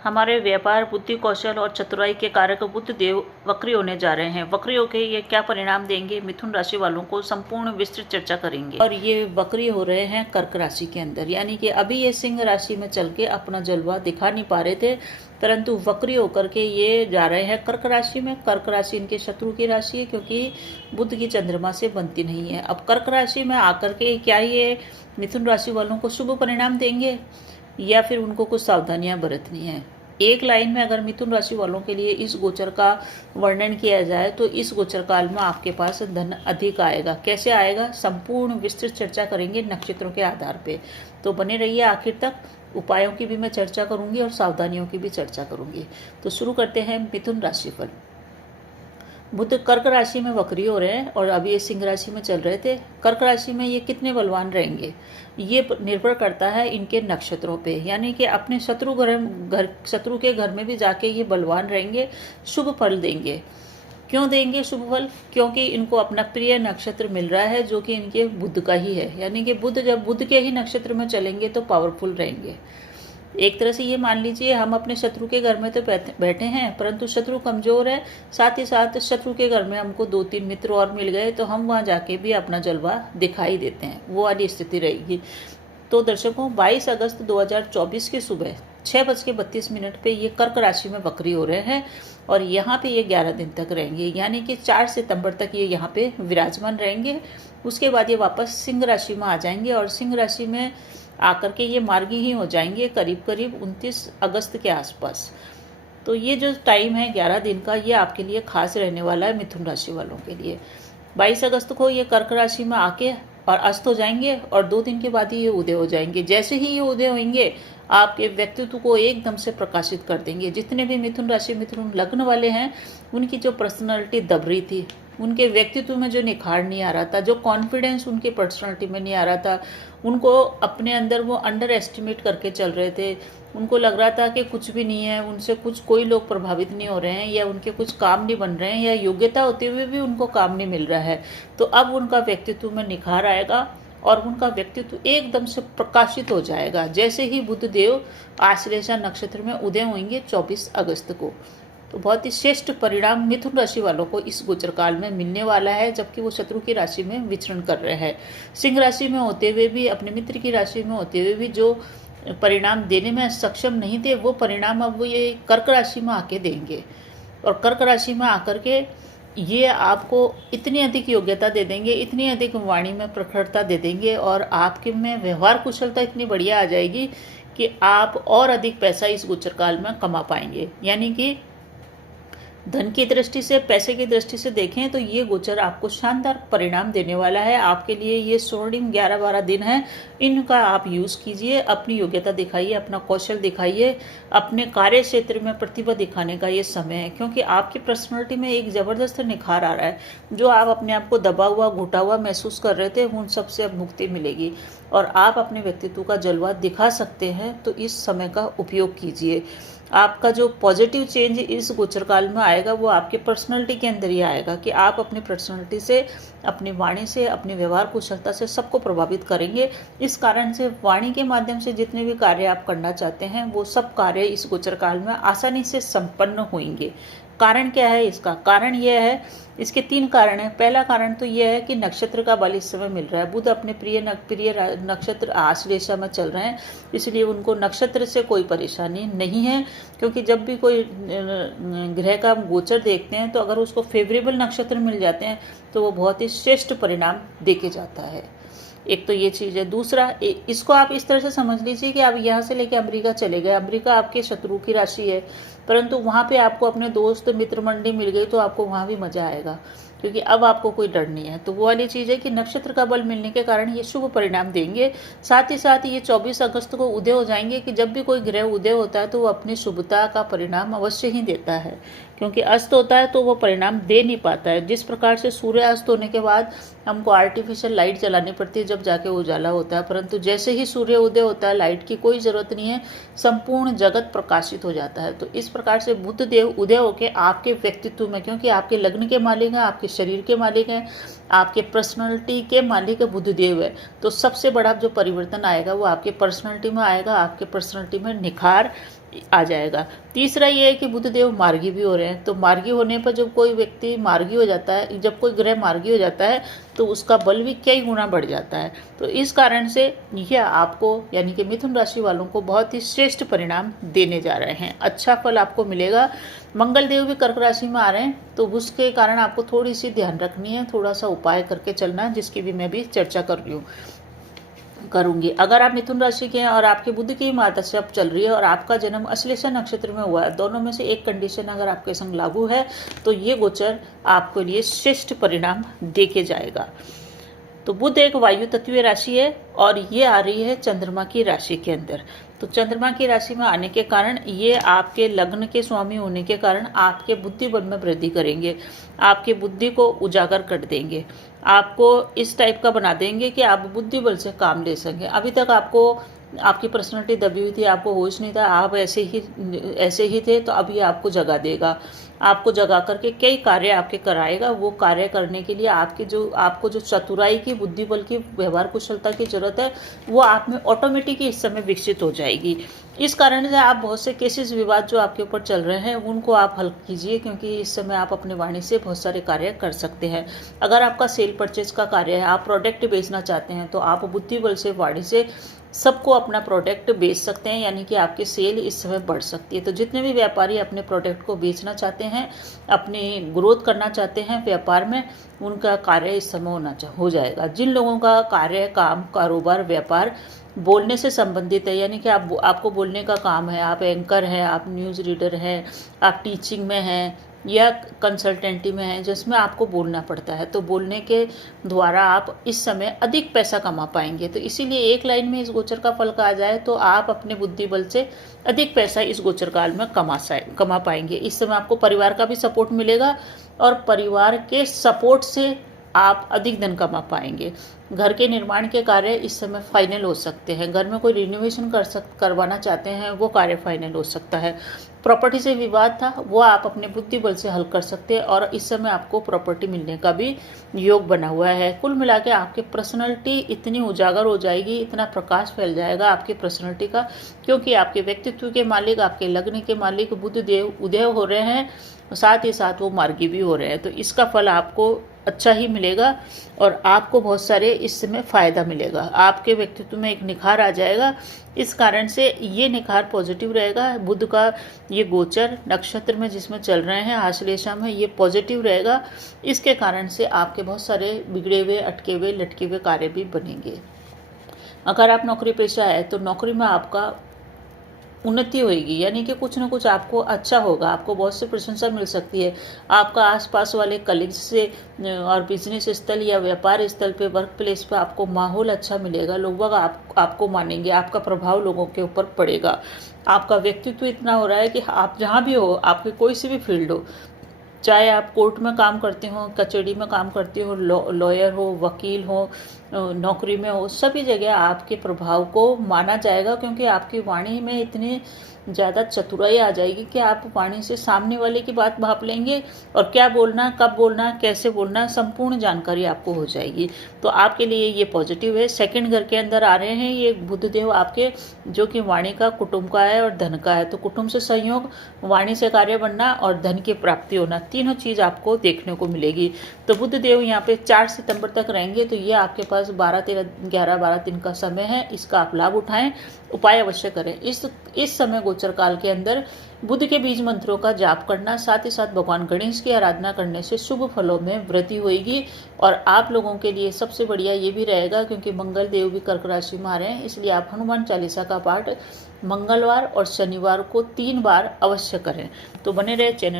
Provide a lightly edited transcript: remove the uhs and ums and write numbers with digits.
हमारे व्यापार, बुद्धि, कौशल और चतुराई के कारक बुध देव वक्री होने जा रहे हैं। वक्री होकर ये क्या परिणाम देंगे मिथुन राशि वालों को संपूर्ण विस्तृत चर्चा करेंगे। और ये वक्री हो रहे हैं कर्क राशि के अंदर, यानी कि अभी ये सिंह राशि में चल के अपना जलवा दिखा नहीं पा रहे थे, परंतु वक्री होकर के ये जा रहे हैं कर्क राशि में। कर्क राशि इनके शत्रु की राशि है, क्योंकि बुध की चंद्रमा से बनती नहीं है। अब कर्क राशि में आकर के क्या ये मिथुन राशि वालों को शुभ परिणाम देंगे या फिर उनको कुछ सावधानियां बरतनी है? एक लाइन में अगर मिथुन राशि वालों के लिए इस गोचर का वर्णन किया जाए तो इस गोचर काल में आपके पास धन अधिक आएगा। कैसे आएगा, संपूर्ण विस्तृत चर्चा करेंगे नक्षत्रों के आधार पे। तो बने रहिए आखिर तक। उपायों की भी मैं चर्चा करूंगी और सावधानियों की भी चर्चा करूंगी। तो शुरू करते हैं मिथुन राशिफल। बुध कर्क राशि में वक्री हो रहे हैं और अभी ये सिंह राशि में चल रहे थे। कर्क राशि में ये कितने बलवान रहेंगे ये निर्भर करता है इनके नक्षत्रों पे, यानी कि अपने शत्रु के घर में भी जाके ये बलवान रहेंगे, शुभ फल देंगे। क्यों देंगे शुभ फल? क्योंकि इनको अपना प्रिय नक्षत्र मिल रहा है जो कि इनके बुध का ही है, यानी कि बुध जब बुध के ही नक्षत्र में चलेंगे तो पावरफुल रहेंगे। एक तरह से ये मान लीजिए हम अपने शत्रु के घर में तो बैठे हैं, परंतु शत्रु कमजोर है, साथ ही साथ शत्रु के घर में हमको 2-3 मित्र और मिल गए तो हम वहाँ जाके भी अपना जलवा दिखाई देते हैं, वो वाली स्थिति रहेगी। तो दर्शकों 22 अगस्त 2024 की सुबह 6:32 पे ये कर्क राशि में वक्री हो रहे हैं और यहाँ पे ये 11 दिन तक रहेंगे, यानी कि 4 सितंबर तक ये यहाँ पे विराजमान रहेंगे। उसके बाद ये वापस सिंह राशि में आ जाएंगे और सिंह राशि में आकर के ये मार्गी ही हो जाएंगे करीब 29 अगस्त के आसपास। तो ये जो टाइम है 11 दिन का, ये आपके लिए खास रहने वाला है मिथुन राशि वालों के लिए। 22 अगस्त को ये कर्क राशि में आके और अस्त हो जाएंगे और 2 दिन के बाद ही ये उदय हो जाएंगे। जैसे ही ये उदय होंगे आपके व्यक्तित्व को एकदम से प्रकाशित कर देंगे। जितने भी मिथुन राशि मिथुन लग्न वाले हैं उनकी जो पर्सनैलिटी दब रही थी, उनके व्यक्तित्व में जो निखार नहीं आ रहा था, जो कॉन्फिडेंस उनके पर्सनालिटी में नहीं आ रहा था, उनको अपने अंदर वो अंडर एस्टिमेट करके चल रहे थे, उनको लग रहा था कि कुछ भी नहीं है, उनसे कोई लोग प्रभावित नहीं हो रहे हैं या उनके कुछ काम नहीं बन रहे हैं या योग्यता होते हुए भी उनको काम नहीं मिल रहा है, तो अब उनका व्यक्तित्व में निखार आएगा और उनका व्यक्तित्व एकदम से प्रकाशित हो जाएगा जैसे ही बुध देव आश्लेषा नक्षत्र में उदय होंगे 24 अगस्त को। तो बहुत ही श्रेष्ठ परिणाम मिथुन राशि वालों को इस गोचर काल में मिलने वाला है, जबकि वो शत्रु की राशि में विचरण कर रहे हैं। सिंह राशि में होते हुए भी, अपने मित्र की राशि में होते हुए भी जो परिणाम देने में सक्षम नहीं थे, वो परिणाम अब वो ये कर्क राशि में आके देंगे। और कर्क राशि में आकर के ये आपको इतनी अधिक योग्यता दे देंगे, इतनी अधिक वाणी में प्रखरता दे देंगे और आपके में व्यवहार कुशलता इतनी बढ़िया आ जाएगी कि आप और अधिक पैसा इस गोचर काल में कमा पाएंगे। यानी कि धन की दृष्टि से, पैसे की दृष्टि से देखें तो ये गोचर आपको शानदार परिणाम देने वाला है। आपके लिए ये स्वर्णिम 11-12 दिन है, इनका आप यूज़ कीजिए, अपनी योग्यता दिखाइए, अपना कौशल दिखाइए, अपने कार्य क्षेत्र में प्रतिभा दिखाने का ये समय है, क्योंकि आपकी पर्सनैलिटी में एक ज़बरदस्त निखार आ रहा है। जो आप अपने आप को दबा हुआ घुटा हुआ महसूस कर रहे थे, उन सब से अब मुक्ति मिलेगी और आप अपने व्यक्तित्व का जलवा दिखा सकते हैं। तो इस समय का उपयोग कीजिए। आपका जो पॉजिटिव चेंज इस गोचर काल में आएगा वो आपके पर्सनैलिटी के अंदर ही आएगा कि आप अपनी पर्सनैलिटी से, अपनी वाणी से, अपनी व्यवहार कुशलता से सबको प्रभावित करेंगे। इस कारण से वाणी के माध्यम से जितने भी कार्य आप करना चाहते हैं वो सब कार्य इस गोचर काल में आसानी से संपन्न होंगे। कारण क्या है इसका? कारण यह है, इसके 3 कारण हैं। पहला कारण तो यह है कि नक्षत्र का बल इस समय मिल रहा है। बुध अपने प्रिय नक्षत्र आश्लेषा में चल रहे हैं, इसलिए उनको नक्षत्र से कोई परेशानी नहीं है, क्योंकि जब भी कोई ग्रह का गोचर देखते हैं तो अगर उसको फेवरेबल नक्षत्र मिल जाते हैं तो वो बहुत ही श्रेष्ठ परिणाम देके जाता है। एक तो ये चीज़ है। दूसरा, इसको आप इस तरह से समझ लीजिए कि आप यहाँ से लेके अमेरिका चले गए, अमेरिका आपके शत्रु की राशि है, परंतु वहाँ पे आपको अपने दोस्त मित्र मंडली मिल गई तो आपको वहाँ भी मज़ा आएगा, क्योंकि अब आपको कोई डर नहीं है। तो वो वाली चीज़ है कि नक्षत्र का बल मिलने के कारण ये शुभ परिणाम देंगे। साथ ही साथ ये 24 अगस्त को उदय हो जाएंगे कि जब भी कोई ग्रह उदय होता है तो वो अपनी शुभता का परिणाम अवश्य ही देता है, क्योंकि अस्त होता है तो वो परिणाम दे नहीं पाता है। जिस प्रकार से सूर्य अस्त होने के बाद हमको आर्टिफिशियल लाइट जलानी पड़ती है जब जाके उजाला होता है, परंतु जैसे ही सूर्य उदय होता है लाइट की कोई ज़रूरत नहीं है, संपूर्ण जगत प्रकाशित हो जाता है। तो इस प्रकार से बुध देव उदय होकर आपके व्यक्तित्व में, क्योंकि आपके लग्न के मालिक हैं, आपके शरीर के मालिक हैं, आपके पर्सनालिटी के मालिक बुध देव है, तो सबसे बड़ा जो परिवर्तन आएगा वो आपके पर्सनालिटी में आएगा। आपके पर्सनालिटी में निखार, आ जाएगा। तीसरा ये है कि बुध देव मार्गी भी हो रहे हैं, तो मार्गी होने पर जब कोई व्यक्ति मार्गी हो जाता है, जब कोई ग्रह मार्गी हो जाता है तो उसका बल भी कई गुना बढ़ जाता है। तो इस कारण से यह आपको यानी कि मिथुन राशि वालों को बहुत ही श्रेष्ठ परिणाम देने जा रहे हैं, अच्छा फल आपको मिलेगा। मंगल देव भी कर्क राशि में आ रहे हैं, तो उसके कारण आपको थोड़ी सी ध्यान रखनी है, थोड़ा सा उपाय करके चलना है, जिसकी भी मैं भी चर्चा करूंगी। अगर आप मिथुन राशि के हैं और आपके बुध की महादशा चल रही है और आपका जन्म अश्लेषा नक्षत्र में हुआ है, दोनों में से एक कंडीशन अगर आपके संग लागू है तो ये गोचर आपके लिए श्रेष्ठ परिणाम देके जाएगा। तो बुध एक वायु तत्वीय राशि है और ये आ रही है चंद्रमा की राशि के अंदर। तो चंद्रमा की राशि में आने के कारण ये आपके लग्न के स्वामी होने के कारण आपके बुद्धि बल में वृद्धि करेंगे, आपके बुद्धि को उजागर कर देंगे, आपको इस टाइप का बना देंगे कि आप बुद्धि बल से काम ले सकें। अभी तक आपको आपकी पर्सनालिटी दबी हुई थी, आपको होश नहीं था, आप ऐसे ही थे, तो अभी आपको जगा देगा, आपको जगा करके कई कार्य आपके कराएगा। वो कार्य करने के लिए आपको जो चतुराई की, बुद्धि बल की, व्यवहार कुशलता की जरूरत है वो आप में ऑटोमेटिक इस समय विकसित हो जाएगी। इस कारण से आप बहुत से केसेस, विवाद जो आपके ऊपर चल रहे हैं उनको आप हल कीजिए, क्योंकि इस समय आप अपने वाणी से बहुत सारे कार्य कर सकते हैं। अगर आपका सेल परचेज का कार्य है, आप प्रोडक्ट बेचना चाहते हैं, तो आप बुद्धि बल से, वाणी से सबको अपना प्रोडक्ट बेच सकते हैं, यानी कि आपकी सेल इस समय बढ़ सकती है। तो जितने भी व्यापारी अपने प्रोडक्ट को बेचना चाहते हैं, अपनी ग्रोथ करना चाहते हैं व्यापार में, उनका कार्य इस समय हो जाएगा। जिन लोगों का कार्य, काम, कारोबार, व्यापार बोलने से संबंधित है, यानी कि आपको बोलने का काम है, आप एंकर हैं, आप न्यूज़ रीडर हैं, आप टीचिंग में हैं या कंसल्टेंटी में हैं, जिसमें आपको बोलना पड़ता है, तो बोलने के द्वारा आप इस समय अधिक पैसा कमा पाएंगे। तो इसीलिए एक लाइन में इस गोचर का फल कहा जाए तो आप अपने बुद्धि बल से अधिक पैसा इस गोचर काल में कमा पाएंगे। इस समय आपको परिवार का भी सपोर्ट मिलेगा और परिवार के सपोर्ट से आप अधिक धन कमा पाएंगे। घर के निर्माण के कार्य इस समय फाइनल हो सकते हैं। घर में कोई रिनोवेशन करवाना चाहते हैं, वो कार्य फाइनल हो सकता है। प्रॉपर्टी से विवाद था, वो आप अपने बुद्धि बल से हल कर सकते हैं और इस समय आपको प्रॉपर्टी मिलने का भी योग बना हुआ है। कुल मिला के आपकी पर्सनैलिटी इतनी उजागर हो जाएगी, इतना प्रकाश फैल जाएगा आपकी पर्सनैलिटी का, क्योंकि आपके व्यक्तित्व के मालिक, आपके लग्न के मालिक बुध देव उदय हो रहे हैं, साथ ही साथ वो मार्गी भी हो रहे हैं। तो इसका फल आपको अच्छा ही मिलेगा और आपको बहुत सारे इस समय फ़ायदा मिलेगा। आपके व्यक्तित्व में एक निखार आ जाएगा। इस कारण से ये निखार पॉजिटिव रहेगा। बुध का ये गोचर नक्षत्र में जिसमें चल रहे हैं, आश्लेषा में, ये पॉजिटिव रहेगा। इसके कारण से आपके बहुत सारे बिगड़े हुए, अटके हुए, लटके हुए कार्य भी बनेंगे। अगर आप नौकरी पेशा है तो नौकरी में आपका उन्नति होगी, यानी कि कुछ ना कुछ आपको अच्छा होगा, आपको बहुत सी प्रशंसा मिल सकती है। आपका आसपास वाले कलीग्स से और बिजनेस स्थल या व्यापार स्थल पे, वर्क प्लेस पे आपको माहौल अच्छा मिलेगा। लोग आपको मानेंगे, आपका प्रभाव लोगों के ऊपर पड़ेगा। आपका व्यक्तित्व इतना हो रहा है कि आप जहाँ भी हो, आपकी कोई सी भी फील्ड हो, चाहे आप कोर्ट में काम करते हो, कचहरी में काम करते हो, लॉयर हो, वकील हो, नौकरी में हो, सभी जगह आपके प्रभाव को माना जाएगा, क्योंकि आपकी वाणी में इतनी ज़्यादा चतुराई आ जाएगी कि आप वाणी से सामने वाले की बात भाप लेंगे और क्या बोलना, कब बोलना, कैसे बोलना, संपूर्ण जानकारी आपको हो जाएगी। तो आपके लिए ये पॉजिटिव है। सेकंड घर के अंदर आ रहे हैं ये बुधदेव आपके, जो कि वाणी का, कुटुंब का है और धन का है। तो कुटुंब से संयोग, वाणी से कार्य बनना और धन की प्राप्ति होना, तीनों चीज़ आपको देखने को मिलेगी। तो बुधदेव यहाँ पे 4 सितंबर तक रहेंगे। तो ये आपके पास 12 दिन का समय है, इसका आप लाभ उठाएं, उपाय अवश्य करें। इस समय गोचर काल के अंदर बुध के बीज मंत्रों का जाप करना, साथ ही साथ भगवान गणेश की आराधना करने से शुभ फलों में वृद्धि होगी। और आप लोगों के लिए सबसे बढ़िया ये भी रहेगा, क्योंकि मंगल देव भी कर्क राशि में आ रहे हैं, इसलिए आप हनुमान चालीसा का पाठ मंगलवार और शनिवार को 3 बार अवश्य करें। तो बने रहे चैनल